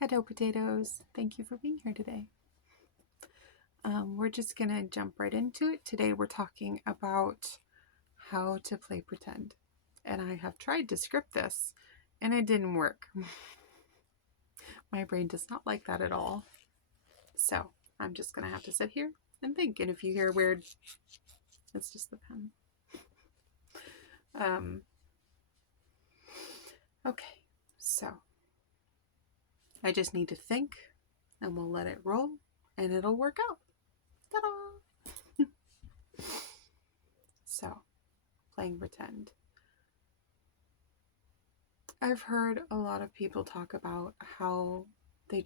Hello, potatoes. Thank you for being here today. We're just going to jump right into it. Today, we're talking about how to play pretend. And I have tried to script this, and it didn't work. My brain does not like that at all. So, I'm just going to have to sit here and think. And if you hear weird, it's just the pen. Okay, so I just need to think, and we'll let it roll, and it'll work out. Ta-da! So, playing pretend. I've heard a lot of people talk about how they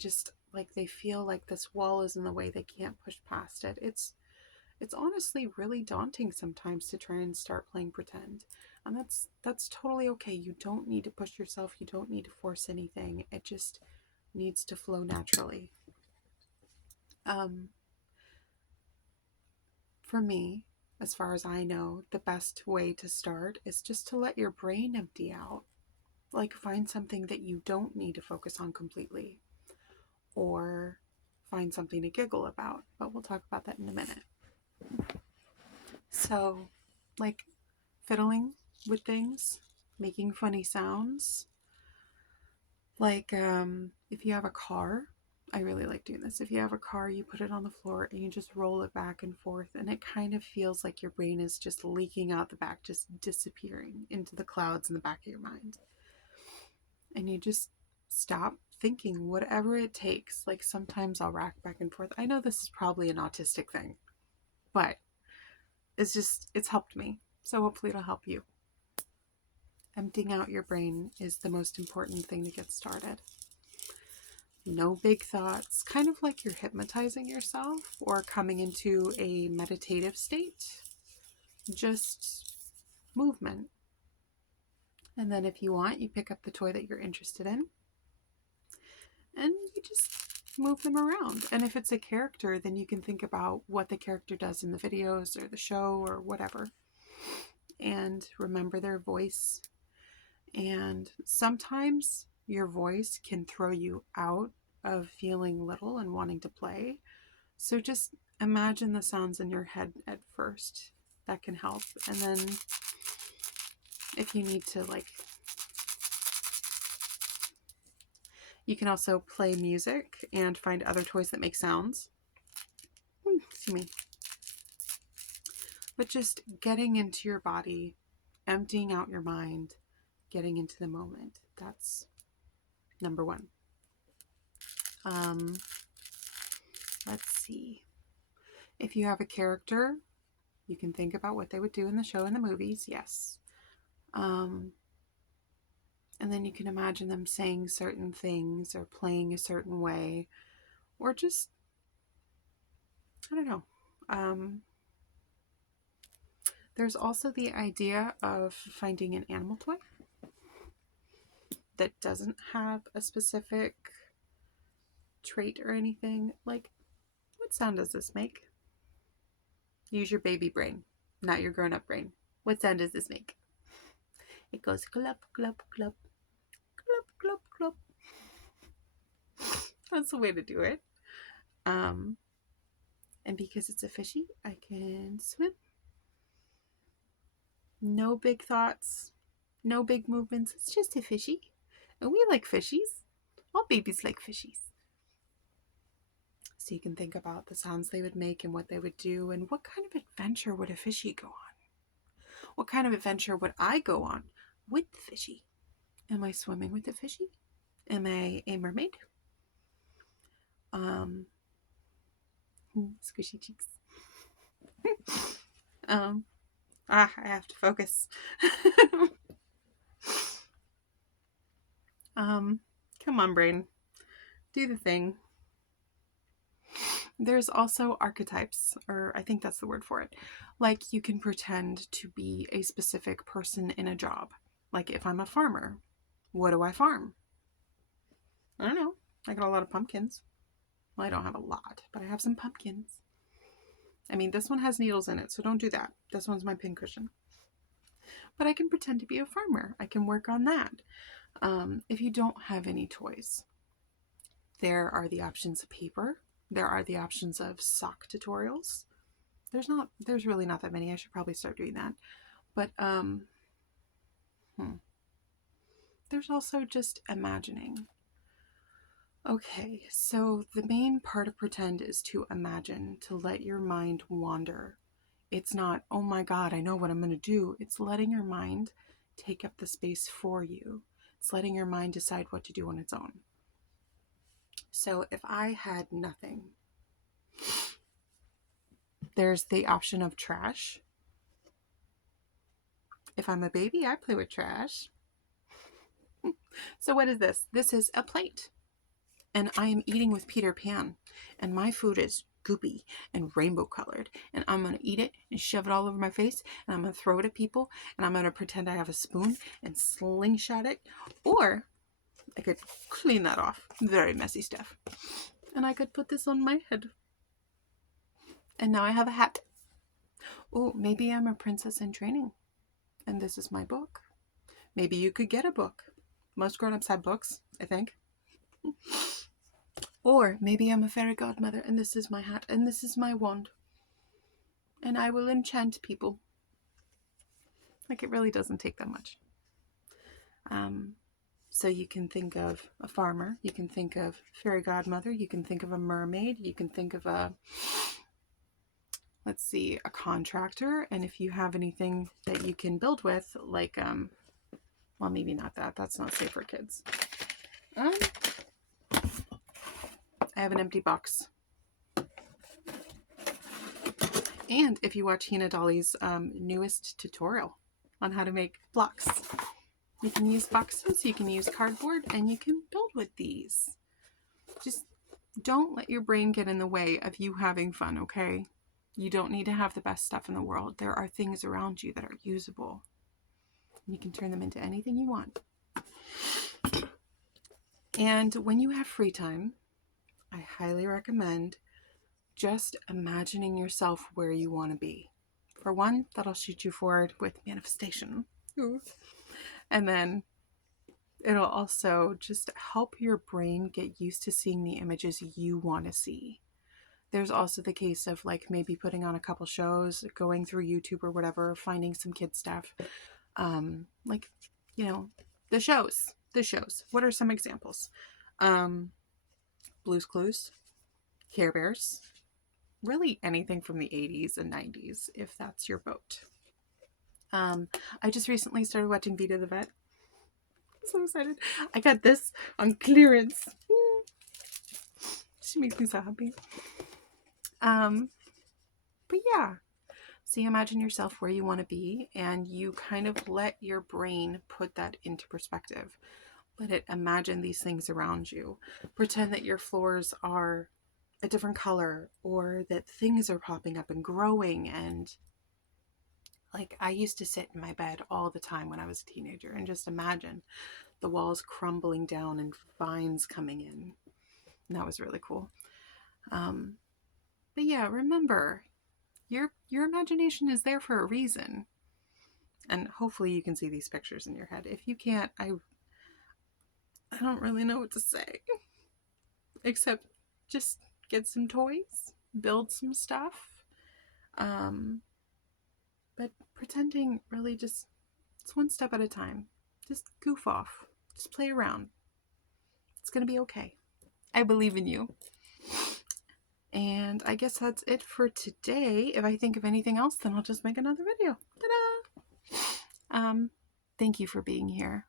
feel like this wall is in the way, they can't push past it. It's honestly really daunting sometimes to try and start playing pretend. And that's totally okay. You don't need to push yourself, you don't need to force anything. It just needs to flow naturally. For me, as far as I know, the best way to start is just to let your brain empty out. Like, find something that you don't need to focus on completely, or find something to giggle about. But we'll talk about that in a minute. So, like fiddling with things, making funny sounds. Like, if you have a car, I really like doing this. If you have a car, you put it on the floor and you just roll it back and forth, and it kind of feels like your brain is just leaking out the back, just disappearing into the clouds in the back of your mind. And you just stop thinking, whatever it takes. Like, sometimes I'll rack back and forth. I know this is probably an autistic thing, but it's helped me. So hopefully it'll help you. Emptying out your brain is the most important thing to get started. No big thoughts, kind of like you're hypnotizing yourself or coming into a meditative state. Just movement. And then if you want, you pick up the toy that you're interested in and you just move them around. And if it's a character, then you can think about what the character does in the videos or the show or whatever, and remember their voice. And sometimes your voice can throw you out of feeling little and wanting to play. So just imagine the sounds in your head at first. That can help. And then if you need to, you can also play music and find other toys that make sounds. Excuse me. But just getting into your body, emptying out your mind, getting into the moment. That's number one. Let's see. If you have a character, you can think about what they would do in the show and the movies. Yes. And then you can imagine them saying certain things or playing a certain way, or just, I don't know. There's also the idea of finding an animal toy that doesn't have a specific trait or anything. Like, what sound does this make? Use your baby brain, not your grown-up brain. What sound does this make? It goes glub, glub, glub, glub, glub, glub. That's the way to do it. And because it's a fishy, I can swim. No big thoughts, no big movements. It's just a fishy. And we like fishies. All babies like fishies. So you can think about the sounds they would make and what they would do, and what kind of adventure would a fishy go on? What kind of adventure would I go on with the fishy? Am I swimming with the fishy? Am I a mermaid? Squishy cheeks. I have to focus. Come on, brain. Do the thing. There's also archetypes, or I think that's the word for it. Like, you can pretend to be a specific person in a job. Like, if I'm a farmer, what do I farm? I don't know. I got a lot of pumpkins. Well, I don't have a lot, but I have some pumpkins. I mean, this one has needles in it, so don't do that. This one's my pincushion. But I can pretend to be a farmer. I can work on that. If you don't have any toys, There are the options of paper. There are the options of sock tutorials. There's really not that many. I should probably start doing that. But there's also just imagining. Okay, so the main part of pretend is to imagine, to let your mind wander. It's not, oh my God, I know what I'm going to do. It's letting your mind take up the space for you. It's letting your mind decide what to do on its own. So if I had nothing, there's the option of trash. If I'm a baby, I play with trash. So what is this? This is a plate. And I am eating with Peter Pan. And my food is goopy and rainbow colored. And I'm going to eat it and shove it all over my face. And I'm going to throw it at people. And I'm going to pretend I have a spoon and slingshot it. Or I could clean that off. Very messy stuff. And I could put this on my head. And now I have a hat. Oh, maybe I'm a princess in training. And this is my book. Maybe you could get a book. Most grown-ups have books, I think. Or maybe I'm a fairy godmother and this is my hat and this is my wand. And I will enchant people. Like, it really doesn't take that much. So you can think of a farmer. You can think of fairy godmother. You can think of a mermaid. You can think of a contractor. And if you have anything that you can build with, like, well, maybe not that. That's not safe for kids. I have an empty box. And if you watch Hina Dolly's newest tutorial on how to make blocks, you can use boxes, you can use cardboard, and you can build with these. Just don't let your brain get in the way of you having fun, okay? You don't need to have the best stuff in the world. There are things around you that are usable. You can turn them into anything you want. And when you have free time, I highly recommend just imagining yourself where you want to be. For one, that'll shoot you forward with manifestation. Ooh. And then it'll also just help your brain get used to seeing the images you want to see. There's also the case of like maybe putting on a couple shows, going through YouTube or whatever, finding some kid stuff. Like, you know, the shows. What are some examples? Blue's Clues, Care Bears, really anything from the 80s and 90s, if that's your boat. I just recently started watching Vita the Vet. I'm so excited. I got this on clearance. She makes me so happy. But yeah. So you imagine yourself where you want to be, and you kind of let your brain put that into perspective. Let it imagine these things around you. Pretend that your floors are a different color, or that things are popping up and growing. And like, I used to sit in my bed all the time when I was a teenager and just imagine the walls crumbling down and vines coming in. And that was really cool. But yeah, remember, your imagination is there for a reason. And hopefully you can see these pictures in your head. If you can't, I don't really know what to say. Except just get some toys, build some stuff. But pretending really just, it's one step at a time. Just goof off. Just play around. It's going to be okay. I believe in you. And I guess that's it for today. If I think of anything else, then I'll just make another video. Ta-da! Thank you for being here.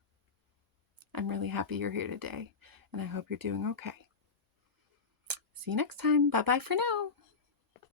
I'm really happy you're here today, and I hope you're doing okay. See you next time. Bye-bye for now.